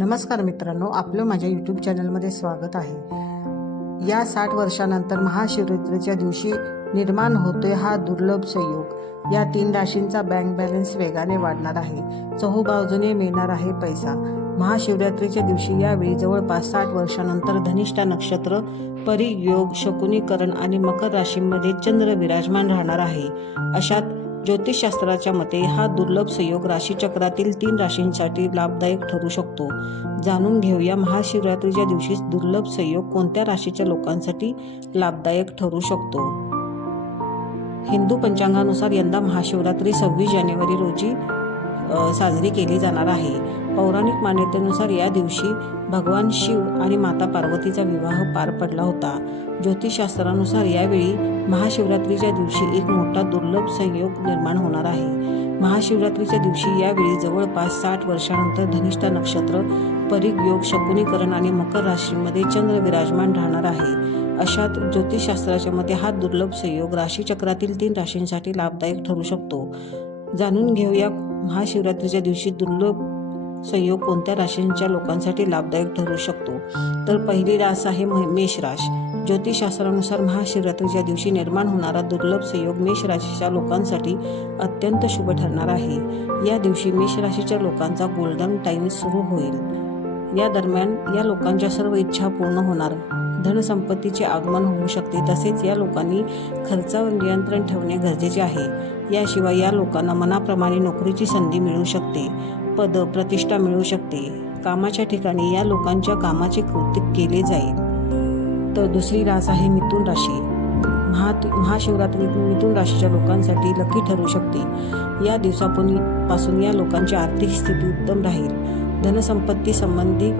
नमस्कार मित्रांनो आपलं माझ्या यूट्यूब चॅनलमध्ये स्वागत आहे. या साठ वर्षानंतर महाशिवरात्रीच्या दिवशी निर्माण होतोय हा दुर्लभ संयोग. या तीन राशींचा बँक बॅलन्स वेगाने वाढणार आहे. चहूबाजूने मिळणार आहे पैसा. महाशिवरात्रीच्या दिवशी यावेळी जवळपास साठ वर्षानंतर धनिष्ठा नक्षत्र परियोग शकुनीकरण आणि मकर राशींमध्ये चंद्र विराजमान राहणार आहे. अशात ज्योतिषशास्त्राच्या मते हा दुर्लभ संयोग राशीचक्रातील तीन राशींसाठी लाभदायक ठरू शकतो. जाणून घेऊया महाशिवरात्रीच्या दिवशी दुर्लभ संयोग कोणत्या राशीच्या लोकांसाठी लाभदायक ठरू शकतो? हिंदू पंचांगानुसार यंदा महाशिवरात्री सव्वीस जानेवारी रोजी साजरी केली जाणार आहे. पौराणिक मान्यतेनुसार या दिवशी भगवान शिव आणि माता पार्वतीचा विवाह पार पडला होता. ज्योतिषशास्त्रानुसार यावेळी महाशिवरात्रीच्या दिवशी एक मोठा दुर्लभ संयोग निर्माण होणार आहे. महाशिवरात्रीच्या दिवशी यावेळी जवळपास साठ वर्षानंतर धनिष्ठा नक्षत्र परिग योग शकुनीकरण आणि मकर राशीमध्ये चंद्र विराजमान राहणार आहे. अशात ज्योतिषशास्त्राच्या मते हा दुर्लभ संयोग राशीचक्रातील तीन राशींसाठी लाभदायक ठरू शकतो. जाणून घेऊया महाशिवरात्रीच्या दिवशी दुर्लभ संयोग कोणत्या राशींच्या लोकांसाठी लाभदायक ठरू शकतो? तर पहिली रास आहे म- मेष राश. ज्योतिषशास्त्रानुसार महाशिवरात्रीच्या दिवशी निर्माण होणारा दुर्लभ संयोग मेष राशीच्या लोकांसाठी अत्यंत शुभ ठरणार आहे. या दिवशी मेष राशीच्या लोकांचा गोल्डन टाईम सुरू होईल. या दरम्यान या लोकांच्या सर्व इच्छा पूर्ण होणार. धनसंपत्तीचे आगमन होऊ शकते. तसेच या लोकांनी खर्चावर नियंत्रण ठेवणे गरजेचे आहे. याशिवाय या लोकांना मनाप्रमाणे नोकरीची संधी मिळू शकते. पद प्रतिष्ठा मिळू शकते. कामाच्या ठिकाणी या लोकांच्या कामाचे कौतुक केले जाईल. तर दुसरी रास आहे मिथुन राशी. महा महाशिवरात्री मिथुन राशीच्या लोकांसाठी लकी ठरू शकते. या दिवसापासून या लोकांची आर्थिक स्थिती उत्तम राहील. धनसंपत्ती संबंधित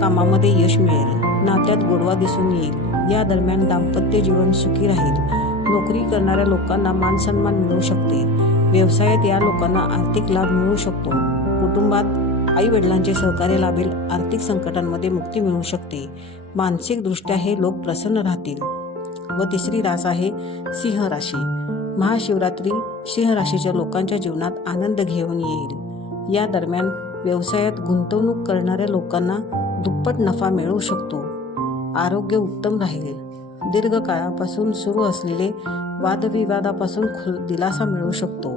कामामध्ये यश मिळेल. नात्यात गोडवा दिसून येईल. या दरम्यान दाम्पत्य जीवन सुखी राहील. नोकरी करणाऱ्या लोकांना मानसन्मान मिळू शकते. व्यवसायात या लोकांना आर्थिक लाभ मिळू शकतो. कुटुंबात आई वडिलांचे सहकार्य लाभेल. आर्थिक संकटांमध्ये मुक्ती मिळू शकते. मानसिकदृष्ट्या हे लोक प्रसन्न राहतील. व तिसरी रास आहे सिंह राशी. महाशिवरात्री सिंह राशीच्या लोकांच्या जीवनात आनंद घेऊन येईल. या दरम्यान व्यवसायात गुंतवणूक करणाऱ्या लोकांना दुप्पट नफा मिळू शकतो. आरोग्य उत्तम राहील. दीर्घकाळापासून सुरू असलेले वादविवादापासून खुल दिलासा मिळू शकतो.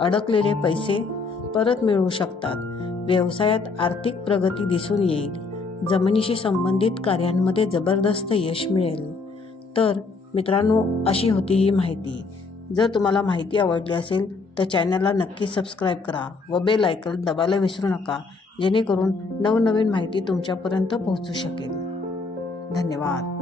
अडकलेले पैसे परत मिळू शकतात. व्यवसायात आर्थिक प्रगती दिसून येईल. जमिनीशी संबंधित कार्यांमध्ये जबरदस्त यश मिळेल. तर मित्रांनो अशी होती ही माहिती. जर तुम्हाला माहिती आवडली असेल तर चॅनलला नक्की सबस्क्राईब करा व बेल आयकन दबायला विसरू नका जेणेकरून नवनवीन माहिती तुमच्यापर्यंत पोहोचू शकेल. なんでは